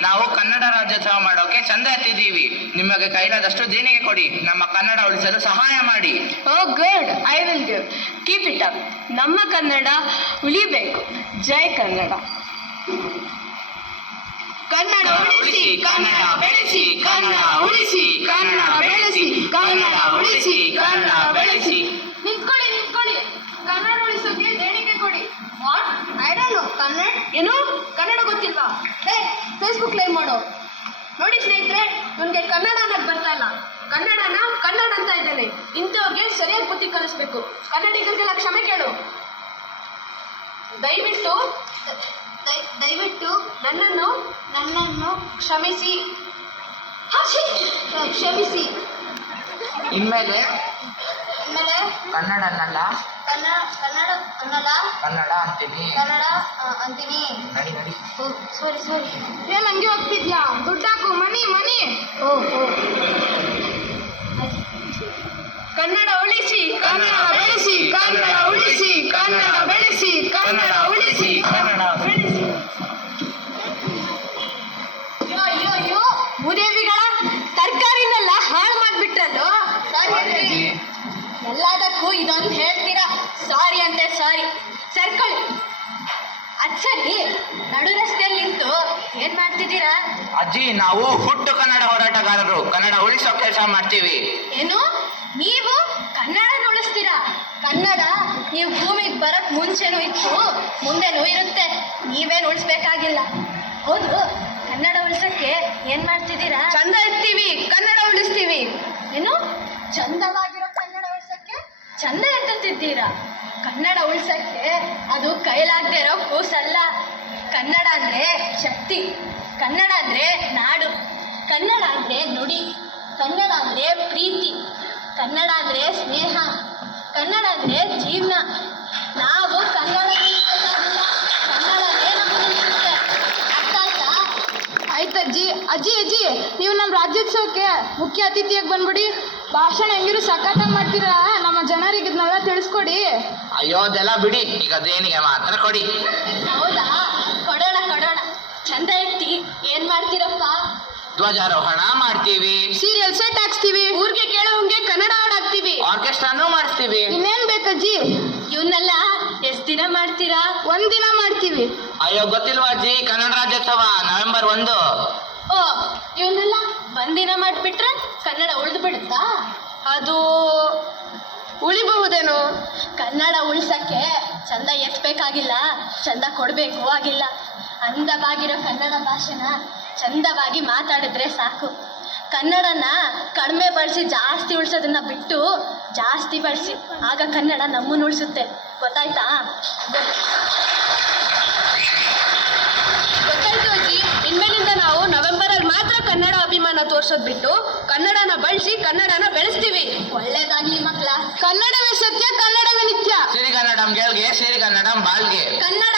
ನಾವು ಕನ್ನಡ ರಾಜ್ಯೋತ್ಸವ ಮಾಡೋಕೆ ಚಂದ ಎತ್ತಿದ್ದೀವಿ. ನಿಮಗೆ ಕೈಲಾದಷ್ಟು ದೇಣಿಗೆ ಕೊಡಿ. ನಮ್ಮ ಕನ್ನಡ ಉಳಿಸಲು ಸಹಾಯ ಮಾಡಿ. ಓ, good. I will give. Keep it up. ನಮ್ಮ ಕನ್ನಡ ಉಳಿಬೇಕು. ಜೈ ಕನ್ನಡ. ಕನ್ನಡ ಉಳಿಸಿ, ಕನ್ನಡ ಬೆಳೆಸಿ, ಕನ್ನಡ ಉಳಿಸಿ, ಕನ್ನಡ ಬೆಳೆಸಿ, ಕನ್ನಡ ಉಳಿಸಿ, ಕನ್ನಡ ಬೆಳೆಸಿ. ನಿಂತ್ಕೊಳ್ಳಿ ನಿಂತ್ಕೊಳ್ಳಿ. ಕನ್ನಡ ಉಳಿಸೋಕೆ ದೇಣಿಗೆ ಕೊಡಿ. ವಾಟ್? ಐ ಕನ್ನಡ? ಏನು? ಕನ್ನಡ ಗೊತ್ತಿಲ್ವಾ? ಹೇ ಫೇಸ್ಬುಕ್ ಲೈವ್ ಮಾಡು. ನೋಡಿ ಸ್ನೇಹಿತರೆ ನನಗೆ ಕನ್ನಡ ಅನ್ನೋದು ಬರ್ತಾ ಇಲ್ಲ. ಕನ್ನಡನ ಕನ್ನಡ ಅಂತ ಇದ್ದಾನೆ. ಇಂಥವ್ರಿಗೆ ಸರಿಯಾಗಿ ಬುದ್ಧಿ ಕಲಿಸ್ಬೇಕು. ಕನ್ನಡಿಗರಿಗೆಲ್ಲ ಕ್ಷಮೆ ಕೇಳು. ದಯವಿಟ್ಟು ದಯವಿಟ್ಟು ನನ್ನನ್ನು ನನ್ನನ್ನು ಕ್ಷಮಿಸಿ. ಕ್ಷಮಿಸಿ. ಇನ್ಮೇಲೆ ಆಮೇಲೆ ಕನ್ನಡ ಅನ್ನಲ್ಲ. ಕನ್ನಡ ಕನ್ನಡ ಕನ್ನಡ ಕನ್ನಡ ಅಂತೀನಿ. ಕನ್ನಡ ಅಂತೀನಿ. ನಡಿ ನಡಿ. ಸಾರಿ ಸಾರಿ. ಏನ್ ಹಂಗೆ ಹೋಗ್ತಿದ್ಯಾ ದುಡ್ಡಾಕು ಮನಿ ಮನಿ. ಓ ಓ. ಸರಿ ನಡು ರಸ್ತೆಯಲ್ಲಿ ನಿಂತು ಏನ್ ಮಾಡ್ತಿದ್ದೀರಾ? ಅಜ್ಜಿ ನಾವು ಹುಟ್ಟು ಕನ್ನಡ ಹೋರಾಟಗಾರರು. ಕನ್ನಡ ಉಳಿಸೋ ಕೆಲಸ ಮಾಡ್ತೀವಿ. ಏನು? ನೀವು ಕನ್ನಡ ಉಳಿಸ್ತೀರಾ? ಕನ್ನಡ ನೀವು ಭೂಮಿಗೆ ಬರಕ್ ಮುಂಚೆನೂ ಇತ್ತು ಮುಂದೆನೂ ಇರುತ್ತೆ. ನೀವೇನು ಉಳಿಸ್ಬೇಕಾಗಿಲ್ಲ. ಹೌದು ಕನ್ನಡ ಉಳಿಸಕ್ಕೆ ಏನ್ ಮಾಡ್ತಿದ್ದೀರಾ? ಚಂದ ಇರ್ತೀವಿ ಕನ್ನಡ ಉಳಿಸ್ತೀವಿ. ಏನು? ಚಂದವಾಗಿರೋ ಕನ್ನಡ ಉಳಿಸಕ್ಕೆ? ಚಂದ ಎತ್ತುತ್ತಿದ್ದೀರಾ ಕನ್ನಡ ಉಳ್ಸಕ್ಕೆ ಅದು ಕೈಲಾಗದೆ ಇರೋ ಕೂಸಲ್ಲ. ಕನ್ನಡ ಅಂದ್ರೆ ಶಕ್ತಿ. ಕನ್ನಡ ಅಂದ್ರೆ ನಾಡು. ಕನ್ನಡ ಅಂದ್ರೆ ನುಡಿ. ಕನ್ನಡ ಅಂದ್ರೆ ಪ್ರೀತಿ. ಕನ್ನಡ ಅಂದ್ರೆ ಸ್ನೇಹ. ಕನ್ನಡ ಅಂದ್ರೆ ಜೀವನ. ನಾವು ಕನ್ನಡ ಆಯ್ತಜ್ಜಿ ಅಜ್ಜಿ. ಅಜ್ಜಿ ನೀವು ನಮ್ಮ ರಾಜ್ಯೋತ್ಸವಕ್ಕೆ ಮುಖ್ಯ ಅತಿಥಿಯಾಗಿ ಬಂದ್ಬಿಡಿ. ಭಾಷಣ ಹೆಂಗಿರು ಸಖತ್ತಾಗಿ ಮಾಡ್ತೀರಾ? ಅಯ್ಯೋ ಅದೆಲ್ಲ ಬಿಡಿ ಈಗ ದೇಣಿಗೆ ಮಾತ್ರ ಕೊಡಿ. ಹೌದಾ? ಕೊಡೋಣ ಕೊಡೋಣ. ಚಂದ ಇರ್ತಿ. ಏನ್ ಮಾಡ್ತೀರಪ್ಪ? ಧ್ವಜಾರೋಹಣ ಮಾಡ್ತೀವಿ. ಸೀರಿಯಲ್ ಸೆಟ್ ಹಾಕ್ಸ್ತೀವಿ. ಊರಿಗೆ ಕೇಳೋಂಗೆ ಕನ್ನಡ ಹಾಡ್ ಹಾಕ್ತೀವಿ. ಆರ್ಕೆಸ್ಟ್ರಾನು ಮಾಡಿಸ್ತೀವಿ. ಇನ್ನೇನ್ ಬೇಕಜ್ಜಿ ಇವನ್ನೆಲ್ಲ ಎಷ್ಟ್ ದಿನ ಮಾಡ್ತೀರಾ? ಒಂದಿನ ಮಾಡ್ತೀವಿ. ಅಯ್ಯೋ ಗೊತ್ತಿಲ್ವಾ ಅಜ್ಜಿ? ಕನ್ನಡ ರಾಜ್ಯೋತ್ಸವ ನವೆಂಬರ್ ಒಂದು. ಓ ಇವನ್ನೆಲ್ಲ ಒಂದಿನ ಮಾಡ್ಬಿಟ್ರೆ ಕನ್ನಡ ಉಳ್ದು ಬಿಡುತ್ತಾ? ಅದು ಉಳಿಬಹುದೇನೋ? ಕನ್ನಡ ಉಳ್ಸಕ್ಕೆ ಚಂದ ಎತ್ತಬೇಕಾಗಿಲ್ಲ ಚಂದ ಕೊಡಬೇಕು ಆಗಿಲ್ಲ. ಅಂದವಾಗಿರೋ ಕನ್ನಡ ಭಾಷೆನ ಚಂದವಾಗಿ ಮಾತಾಡಿದ್ರೆ ಸಾಕು. ಕನ್ನಡನ ಕಡಿಮೆ ಬಳಸಿ ಜಾಸ್ತಿ ಉಳಿಸೋದನ್ನ ಬಿಟ್ಟು ಜಾಸ್ತಿ ಬಳಸಿ, ಆಗ ಕನ್ನಡ ನಮ್ಮನ್ನು ಉಳಿಸುತ್ತೆ. ಗೊತ್ತಾಯ್ತಾ? ಗೊತ್- ಗೊತ್ತಾಯ್ತು ಅಜ್ಜಿ. ಇನ್ಮೇಲಿಂದ ನಾವು ನವೆಂಬರಲ್ಲಿ ಮಾತ್ರ ಕನ್ನಡ ಅಭಿಮಾನ ತೋರಿಸೋದು ಬಿಟ್ಟು ಕನ್ನಡನ ಬಳಸಿ ಕನ್ನಡನ ಬೆಳೆಸ್ತೀವಿ. ಒಳ್ಳೇದಾಗಿ ಮಕ್ಕಳ. ಕನ್ನಡವೇ ಸತ್ಯ ಕನ್ನಡವೇ ನಿತ್ಯ. ಸಿರಿಗನ್ನಡಂ ಗೆಲ್ಗೆ ಸಿರಿಗನ್ನಡಂ ಬಾಳ್ಗೆ. ಕನ್ನಡ